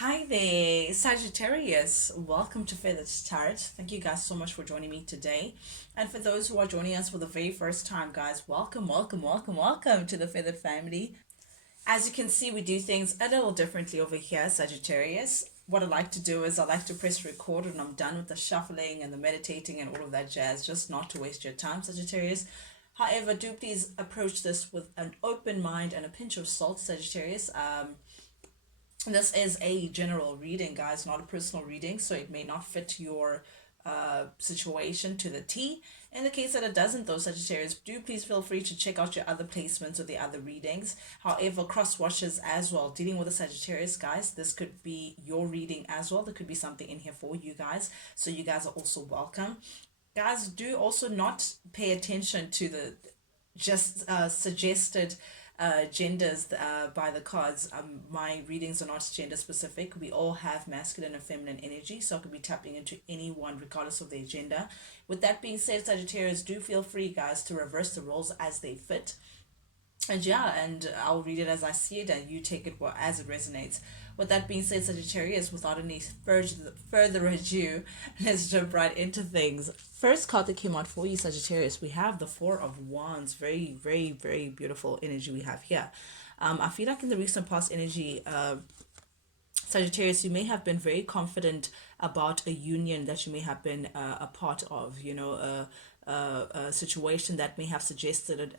Hi there, Sagittarius. Welcome to Feathered Tarot. Thank you guys so much for joining me today. And for those who are joining us for the very first time, guys, welcome, welcome, welcome, welcome to the Feathered family. As you can see, we do things a little differently over here, Sagittarius. What I like to do is I like to press record when I'm done with the shuffling and the meditating and all of that jazz, just not to waste your time, Sagittarius. However, do please approach this with an open mind and a pinch of salt, Sagittarius. This is a general reading, guys, not a personal reading, so it may not fit your situation to the T. In the case that it doesn't, though, Sagittarius, do please feel free to check out your other placements or the other readings. However, cross washes as well. Dealing with the Sagittarius, guys, this could be your reading as well. There could be something in here for you guys, so you guys are also welcome. Guys, do also not pay attention to the just suggested genders by the cards. My readings are not gender specific. We all have masculine and feminine energy, so I could be tapping into anyone regardless of their gender. With that being said, Sagittarius, do feel free, guys, to reverse the roles as they fit. And yeah, and I'll read it as I see it, and you take it as it resonates. With that being said, Sagittarius, without any further ado, let's jump right into things. First card that came out for you, Sagittarius, we have the Four of Wands. Very, very, very beautiful energy we have here. I feel like in the recent past energy, Sagittarius, you may have been very confident about a union that you may have been a part of, a situation that may have suggested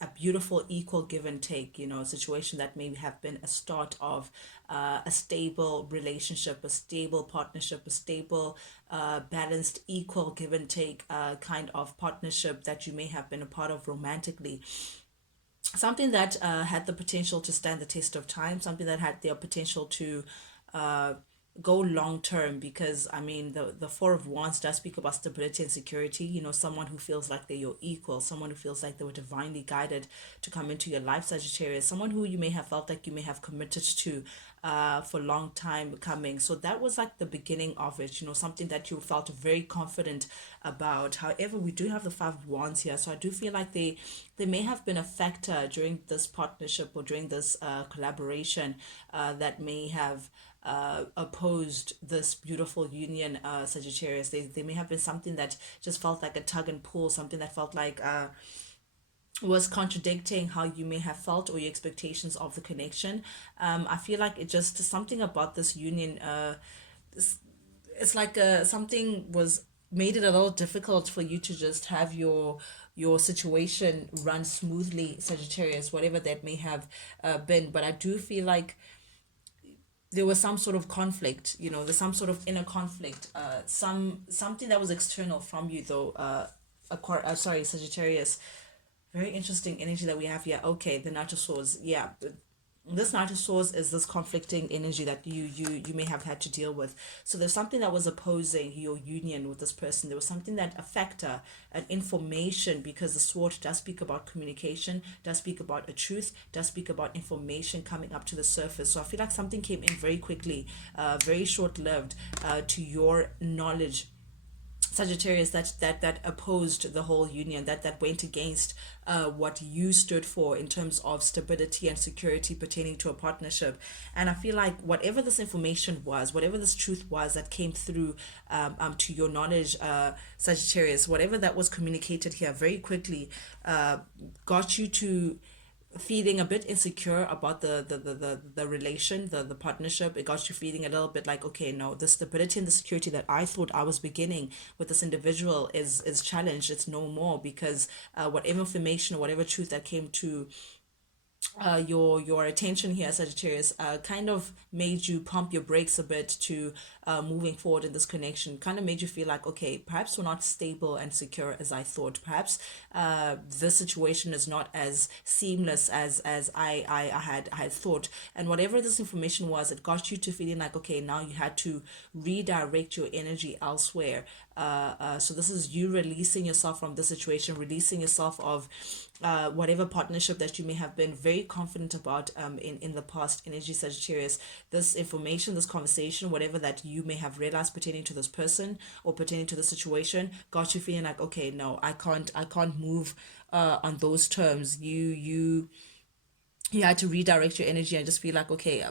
a beautiful equal give and take, a situation that may have been a start of a stable relationship, a stable partnership, a stable, balanced, equal give and take kind of partnership that you may have been a part of romantically, something that had the potential to stand the test of time, something that had the potential to uh, go long term. Because I mean, the Four of Wands does speak about stability and security. Someone who feels like they're your equal, someone who feels like they were divinely guided to come into your life, Sagittarius, someone who you may have felt like you may have committed to for a long time coming. So that was like the beginning of it, something that you felt very confident about. However, we do have the Five of Wands here, so I do feel like they may have been a factor during this partnership or during this collaboration that may have opposed this beautiful union, Sagittarius. They may have been something that just felt like a tug and pull, something that felt like was contradicting how you may have felt or your expectations of the connection. I feel like it just something about this union. It's like something was made it a little difficult for you to just have your situation run smoothly, Sagittarius, whatever that may have been. But I do feel like there was some sort of conflict, there's some sort of inner conflict, something that was external from you, though. Sorry, Sagittarius, very interesting energy that we have here. Okay, the Knight of Swords. Yeah, this Knight of Swords is this conflicting energy that you may have had to deal with. So there's something that was opposing your union with this person. There was something that a factor, an information, because the sword does speak about communication, does speak about a truth, does speak about information coming up to the surface. So I feel like something came in very quickly, very short lived, to your knowledge, Sagittarius, that opposed the whole union, that went against what you stood for in terms of stability and security pertaining to a partnership. And I feel like whatever this information was, whatever this truth was that came through to your knowledge, Sagittarius, whatever that was communicated here very quickly, got you to feeling a bit insecure about the relation, the partnership. It got you feeling a little bit like, okay, no, the stability and the security that I thought I was beginning with this individual is challenged. It's no more, because whatever information or whatever truth that came to your attention here, Sagittarius, kind of made you pump your brakes a bit to moving forward in this connection. Kind of made you feel like, okay, perhaps we're not stable and secure as I thought. Perhaps this situation is not as seamless as I had thought. And whatever this information was, it got you to feeling like, okay, now you had to redirect your energy elsewhere. So this is you releasing yourself from the situation, releasing yourself of whatever partnership that you may have been very confident about in the past, energy, Sagittarius. This information, this conversation, whatever that you may have realized pertaining to this person or pertaining to the situation, got you feeling like, okay, no, I can't move on those terms. You you had to redirect your energy and just feel like, okay,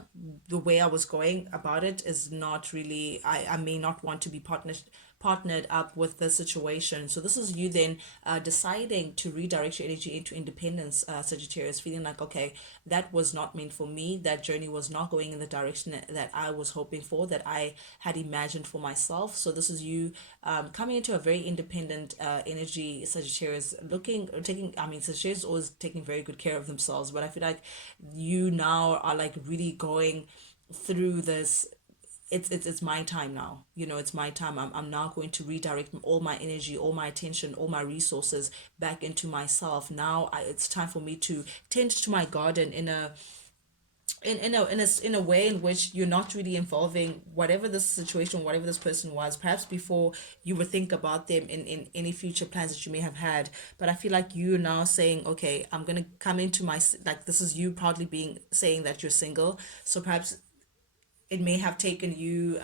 the way I was going about it is not really, I may not want to be partnered up with the situation. So this is you then deciding to redirect your energy into independence, Sagittarius, feeling like, okay, that was not meant for me. That journey was not going in the direction that I was hoping for, that I had imagined for myself. So this is you coming into a very independent energy, Sagittarius, I mean, Sagittarius is always taking very good care of themselves, but I feel like you now are like really going through this. It's my time now. It's my time. I'm now going to redirect all my energy, all my attention, all my resources back into myself. It's time for me to tend to my garden in a way in which you're not really involving whatever this situation, whatever this person was, perhaps before you would think about them in any future plans that you may have had. But I feel like you're now saying, okay, I'm gonna come into like, this is you proudly being saying that you're single. So perhaps it may have taken you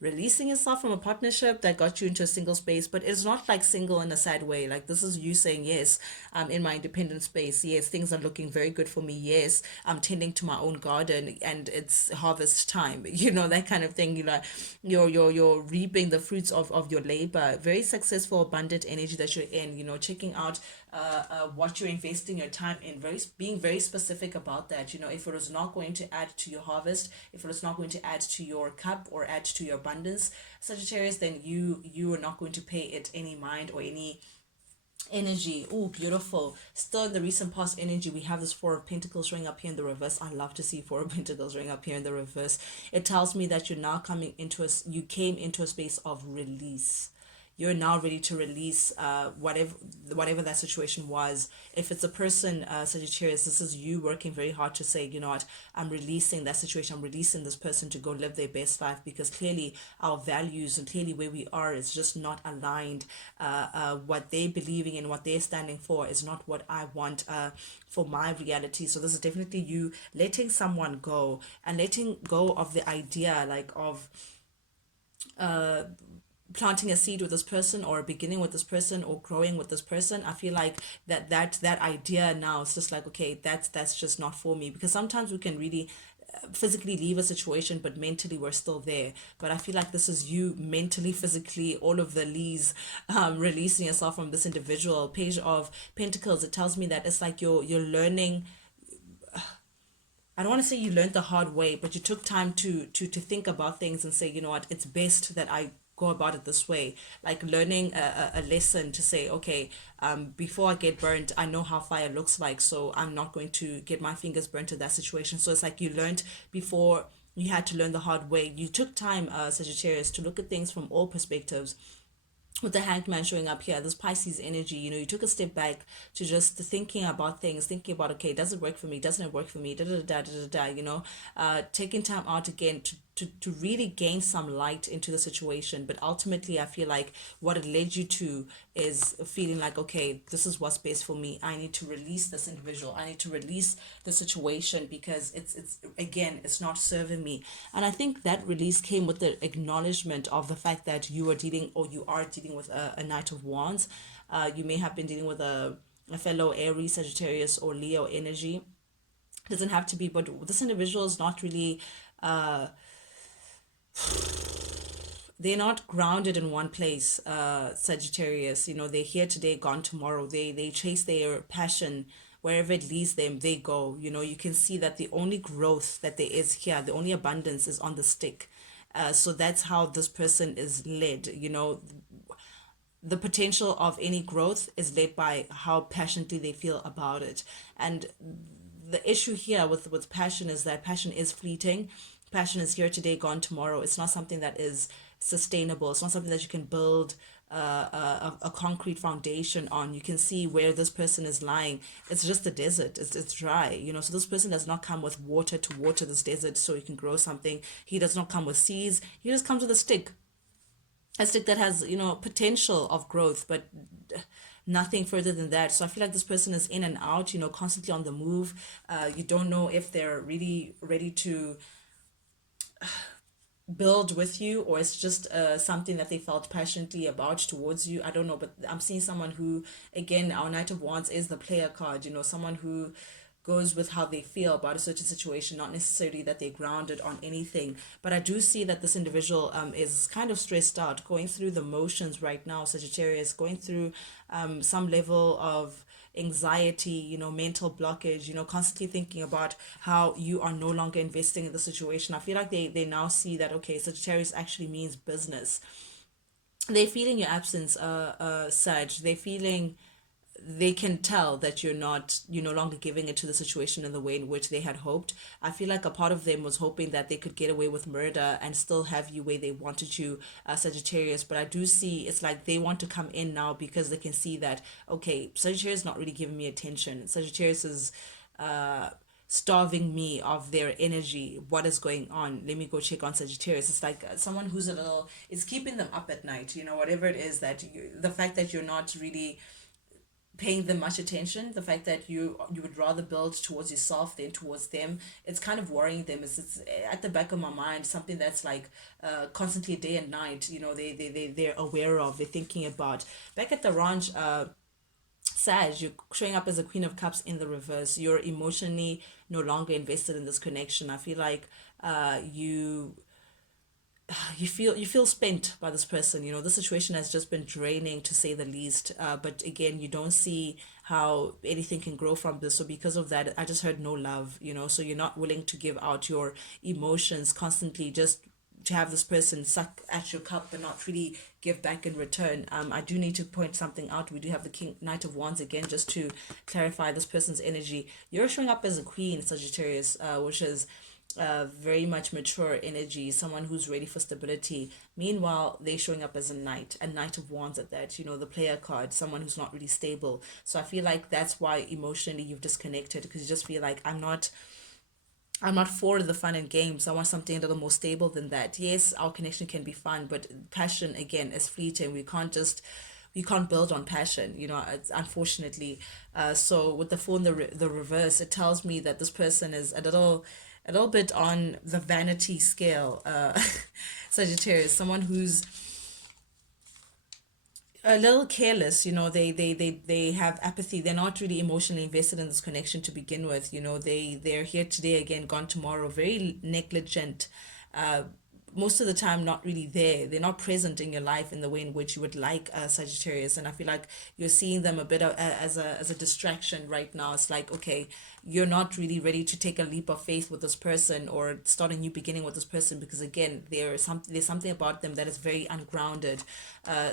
releasing yourself from a partnership that got you into a single space, but it's not like single in a sad way. Like, this is you saying, yes, I'm in my independent space. Yes, things are looking very good for me. Yes, I'm tending to my own garden and it's harvest time. That kind of thing. You're reaping the fruits of your labor. Very successful, abundant energy that you're in. Checking out what you're investing your time in, being very specific about that. If it was not going to add to your harvest, if it was not going to add to your cup or add to your abundance, Sagittarius, then you are not going to pay it any mind or any energy. Oh, beautiful. Still in the recent past energy, we have this Four of Pentacles showing up here in the reverse. I love to see Four of Pentacles showing up here in the reverse. It tells me that you're now you came into a space of release. You're now ready to release whatever that situation was. If it's a person, Sagittarius, this is you working very hard to say, you know what, I'm releasing that situation. I'm releasing this person to go live their best life, because clearly our values and clearly where we are is just not aligned. What they're believing in, what they're standing for is not what I want for my reality. So this is definitely you letting someone go and letting go of the idea, like, of planting a seed with this person or beginning with this person or growing with this person. I feel like that idea now is just like, okay, that's just not for me, because sometimes we can really physically leave a situation but mentally we're still there. But I feel like this is you mentally, physically, all of the lees, releasing yourself from this individual. Page of Pentacles, it tells me that it's like you're learning. I don't want to say you learned the hard way, but you took time to think about things and say, you know what, it's best that I go about it this way. Like learning a lesson to say, okay, before I get burnt, I know how fire looks like, so I'm not going to get my fingers burnt in that situation. So it's like you learned before you had to learn the hard way. You took time, Sagittarius, to look at things from all perspectives. With the hanged man showing up here, this Pisces energy, you took a step back to just thinking about things, thinking about, okay, does it work for me? Doesn't it work for me? Da da da da da da. Taking time out again to really gain some light into the situation. But ultimately, I feel like what it led you to is feeling like, okay, this is what's best for me. I need to release this individual. I need to release the situation, because it's again, it's not serving me. And I think that release came with the acknowledgement of the fact that you are dealing with a Knight of Wands. You may have been dealing with a fellow Aries, Sagittarius, or Leo energy. It doesn't have to be, but this individual is not really, they're not grounded in one place, Sagittarius. They're here today, gone tomorrow. They chase their passion. Wherever it leads them, they go. You can see that the only growth that there is here, the only abundance, is on the stick. So that's how this person is led. The potential of any growth is led by how passionately they feel about it. And the issue here with passion is that passion is fleeting. Passion is here today, gone tomorrow. It's not something that is sustainable. It's not something that you can build a concrete foundation on. You can see where this person is lying. It's just a desert. It's dry. So this person does not come with water to water this desert so you can grow something. He does not come with seeds. He just comes with a stick that has potential of growth, but nothing further than that. So I feel like this person is in and out, constantly on the move. You don't know if they're really ready to build with you, or it's just something that they felt passionately about towards you. I don't know, but I'm seeing someone who, again, our Knight of Wands is the player card. Someone who goes with how they feel about a certain situation, not necessarily that they're grounded on anything. But I do see that this individual is kind of stressed out, going through the motions right now, Sagittarius, going through some level of anxiety, mental blockage, constantly thinking about how you are no longer investing in the situation. I feel like they now see that, okay, Sagittarius actually means business. They're feeling your absence, Sag. They can tell that you're no longer giving it to the situation in the way in which they had hoped. I feel like a part of them was hoping that they could get away with murder and still have you where they wanted you, Sagittarius. But I do see it's like they want to come in now because they can see that, okay, Sagittarius is not really giving me attention. Sagittarius is starving me of their energy. What is going on? Let me go check on Sagittarius. It's like someone who's a little, it's keeping them up at night, whatever it is that the fact that you're not really paying them much attention, the fact that you would rather build towards yourself than towards them, it's kind of worrying them. It's at the back of my mind, something that's like constantly day and night, they're aware of, they're thinking about. Back at the ranch, Sag, you're showing up as a Queen of Cups in the reverse. You're emotionally no longer invested in this connection. I feel like you feel spent by this person. The situation has just been draining, to say the least. But again, you don't see how anything can grow from this. So because of that, I just heard no love. So you're not willing to give out your emotions constantly, just to have this person suck at your cup but not really give back in return. I do need to point something out. We do have the Knight of Wands again, just to clarify this person's energy. You're showing up as a queen, Sagittarius, which is very much mature energy, someone who's ready for stability. Meanwhile, they're showing up as a knight of wands at that, the player card, someone who's not really stable. So I feel like that's why emotionally you've disconnected, because you just feel like I'm not for the fun and games. I want something a little more stable than that. Yes, our connection can be fun, but passion again is fleeting. We can't build on passion, unfortunately. So with the Fool in the reverse, it tells me that this person is a little bit on the vanity scale. Sagittarius, someone who's a little careless. They have apathy. They're not really emotionally invested in this connection to begin with. They're here today, again gone tomorrow, very negligent. Most of the time not really there. They're not present in your life in the way in which you would like, Sagittarius. And I feel like you're seeing them a bit as a distraction right now. It's like, okay, you're not really ready to take a leap of faith with this person or start a new beginning with this person, because again, there's something about them that is very ungrounded.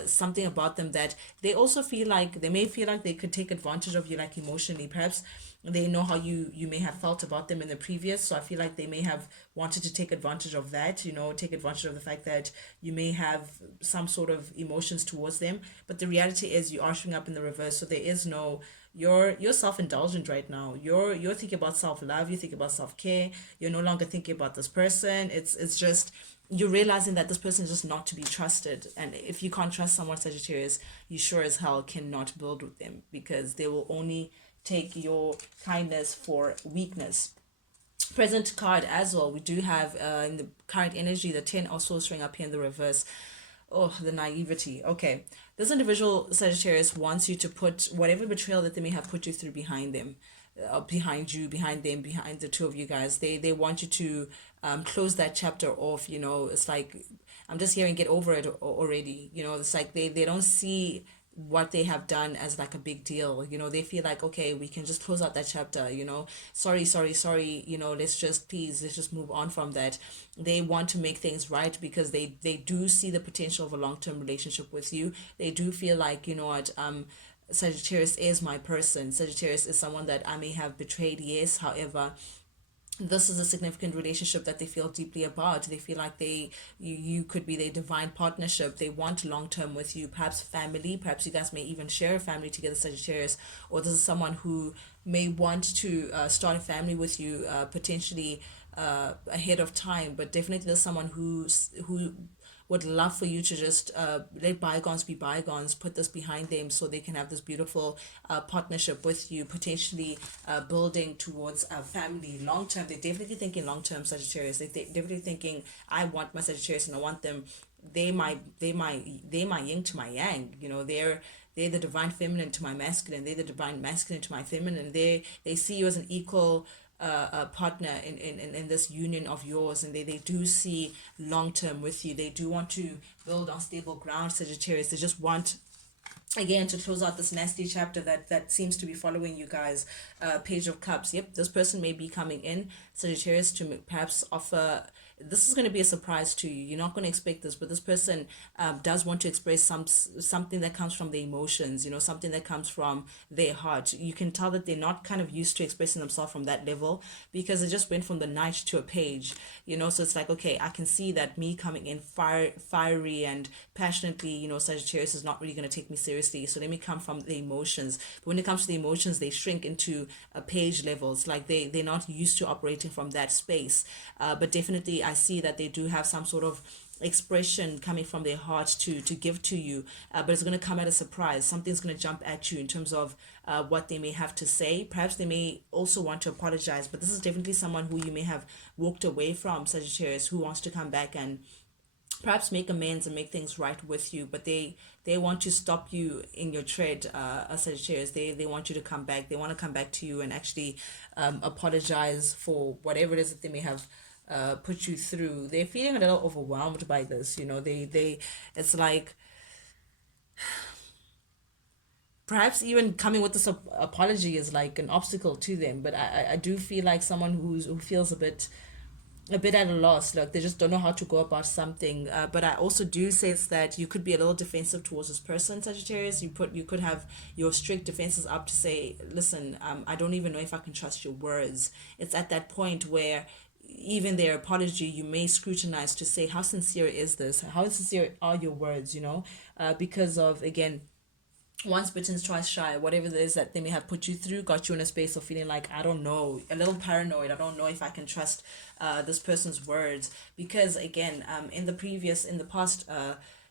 Something about them that they may feel like they could take advantage of you, like emotionally. Perhaps they know how you may have felt about them in the previous, so I feel like they may have wanted to take advantage of that, take advantage of the fact that you may have some sort of emotions towards them. But the reality is you are showing up in the reverse, so there is no, you're self-indulgent right now. You're thinking about self-love, you think about self-care. You're no longer thinking about this person. It's just you're realizing that this person is just not to be trusted. And if you can't trust someone, Sagittarius, you sure as hell cannot build with them, because they will only take your kindness for weakness. Present card as well, we do have in the current energy the 10 also showing up here in the reverse. Oh, the naivety. Okay, this individual, Sagittarius, wants you to put whatever betrayal that they may have put you through behind them, behind you, behind them, behind the two of you guys. They want you to close that chapter off. It's like, I'm just hearing get over it already. It's like they don't see what they have done as like a big deal. They feel like, okay, we can just close out that chapter. Sorry, sorry, sorry. Let's just move on from that. They want to make things right because they do see the potential of a long-term relationship with you. They do feel like, what, Sagittarius is my person. Sagittarius is someone that I may have betrayed, yes. However, this is a significant relationship that they feel deeply about. They feel like you could be their divine partnership. They want long term with you, perhaps family. Perhaps you guys may even share a family together, Sagittarius. Or this is someone who may want to start a family with you, potentially ahead of time. But definitely, there's someone who would love for you to just let bygones be bygones, put this behind them so they can have this beautiful partnership with you, potentially building towards a family long term. They're definitely thinking long term, Sagittarius. They're definitely thinking, I want my Sagittarius and I want them. They my yin to my yang. they're the divine feminine to my masculine, they're the divine masculine to my feminine. They see you as an equal partner in this union of yours, and they do see long term with you. They do want to build on stable ground, Sagittarius. They just want, again, to close out this nasty chapter that seems to be following you guys. Page of Cups. Yep, this person may be coming in, Sagittarius, to perhaps offer. This is going to be a surprise to you. You're not going to expect this, but this person does want to express something that comes from their emotions, something that comes from their heart. You can tell that they're not kind of used to expressing themselves from that level, because it just went from the knight to a page, so it's like, okay, I can see that me coming in fiery and passionately, Sagittarius is not really going to take me seriously, so let me come from the emotions. But when it comes to the emotions, they shrink into a page levels, like they're not used to operating from that space. But definitely I see that they do have some sort of expression coming from their heart to give to you, but it's going to come at a surprise. Something's going to jump at you in terms of what they may have to say. Perhaps they may also want to apologize, but this is definitely someone who you may have walked away from, Sagittarius, who wants to come back and perhaps make amends and make things right with you, but they want to stop you in your tread, Sagittarius. They want you to come back. They want to come back to you and actually apologize for whatever it is that they may have put you through. They're feeling a little overwhelmed by this. They it's like perhaps even coming with this apology is like an obstacle to them. But I do feel like someone who feels a bit at a loss, like they just don't know how to go about something. But I also do sense that you could be a little defensive towards this person, Sagittarius. You could have your strict defenses up to say, listen, I don't even know if I can trust your words. It's at that point where even their apology, you may scrutinize to say, how sincere is this? How sincere are your words? Because of, again, once bitten, twice shy. Whatever it is that they may have put you through got you in a space of feeling like, I don't know, a little paranoid. I don't know if I can trust this person's words, because again, in the past,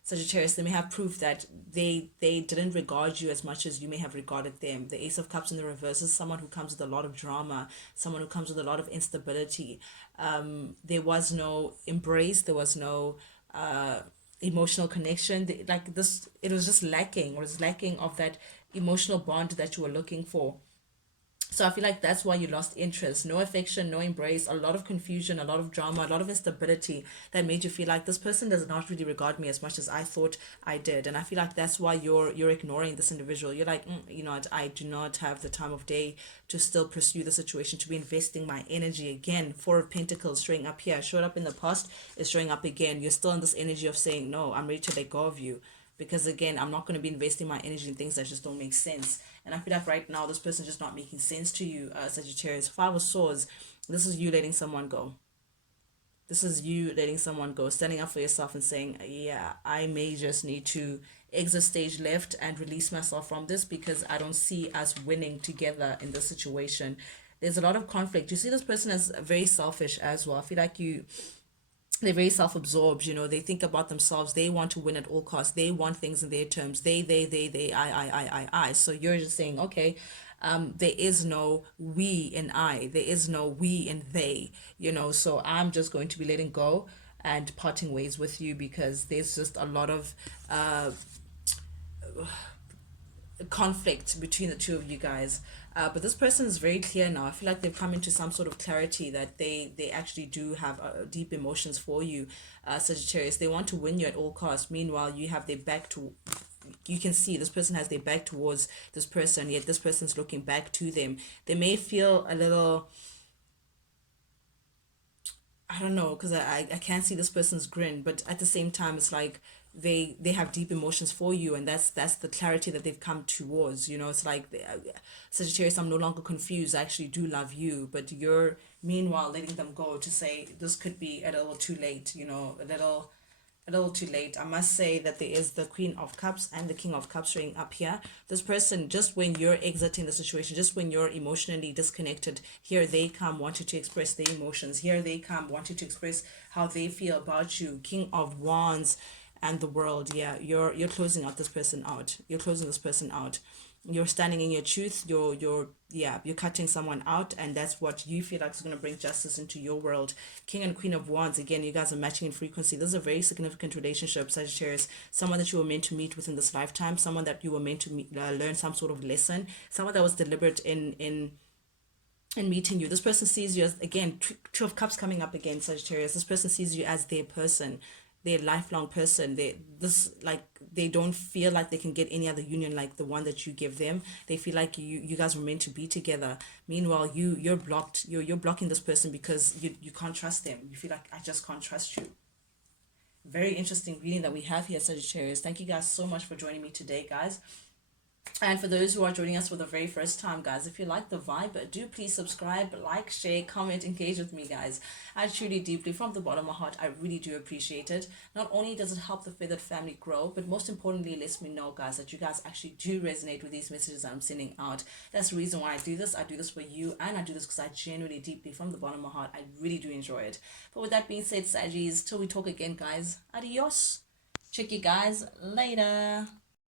Sagittarius, they may have proof that they didn't regard you as much as you may have regarded them. The Ace of Cups in the reverse is someone who comes with a lot of drama, someone who comes with a lot of instability. There was no embrace, there was no emotional connection. Like this, it was just lacking, or was lacking of that emotional bond that you were looking for. So I feel like that's why you lost interest. No affection, no embrace, a lot of confusion, a lot of drama, a lot of instability that made you feel like this person does not really regard me as much as I thought I did. And I feel like that's why you're ignoring this individual. You're like, I do not have the time of day to still pursue the situation, to be investing my energy again. Four of Pentacles showing up here, showed up in the past, is showing up again. You're still in this energy of saying, no, I'm ready to let go of you. Because again, I'm not going to be investing my energy in things that just don't make sense. And I feel like right now, this person is just not making sense to you, Sagittarius. Five of Swords, this is you letting someone go. This is you letting someone go, standing up for yourself and saying, yeah, I may just need to exit stage left and release myself from this, because I don't see us winning together in this situation. There's a lot of conflict. You see this person as very selfish as well. I feel like they're very self-absorbed. They think about themselves. They want to win at all costs. They want things in their terms. They, I. So you're just saying, okay, there is no we and I. There is no we and they, so I'm just going to be letting go and parting ways with you, because there's just a lot of conflict between the two of you guys. But this person is very clear now. I feel like they've come into some sort of clarity that they actually do have deep emotions for you, Sagittarius. They want to win you at all costs. Meanwhile, you have their back to. You can see this person has their back towards this person, yet this person's looking back to them. They may feel a little. I don't know, because I can't see this person's grin, but at the same time, it's like they have deep emotions for you, and that's the clarity that they've come towards. It's like, Sagittarius, I'm no longer confused. I actually do love you, but you're meanwhile letting them go to say this could be a little too late. A little too late. I must say that there is the Queen of Cups and the King of Cups showing up here. This person, just when you're exiting the situation, just when you're emotionally disconnected, here they come wanting to express their emotions. Here they come wanting to express how they feel about you. King of Wands and the World. Yeah, you're closing out this person out. You're closing this person out. you're standing in your truth, you're cutting someone out, and that's what you feel like is going to bring justice into your world. King and Queen of Wands, again, you guys are matching in frequency. This is a very significant relationship, Sagittarius. Someone that you were meant to meet within this lifetime, someone that you were meant to meet, learn some sort of lesson, someone that was deliberate in meeting you. This person sees you as, again, two of cups coming up again, Sagittarius. This person sees you as their person, their lifelong person. They don't feel like they can get any other union like the one that you give them. They feel like you guys were meant to be together. Meanwhile, you're blocked. You're blocking this person because you can't trust them. You feel like, I just can't trust you. Very interesting reading that we have here, Sagittarius. Thank you guys so much for joining me today, guys. And for those who are joining us for the very first time, guys, if you like the vibe, do please subscribe, like, share, comment, engage with me, guys. I truly, deeply, from the bottom of my heart, I really do appreciate it. Not only does it help the feathered family grow, but most importantly, it lets me know, guys, that you guys actually do resonate with these messages I'm sending out. That's the reason why I do this. I do this for you, and I do this because I genuinely, deeply, from the bottom of my heart, I really do enjoy it. But with that being said, Saggies, till we talk again, guys, adios. Check you guys later.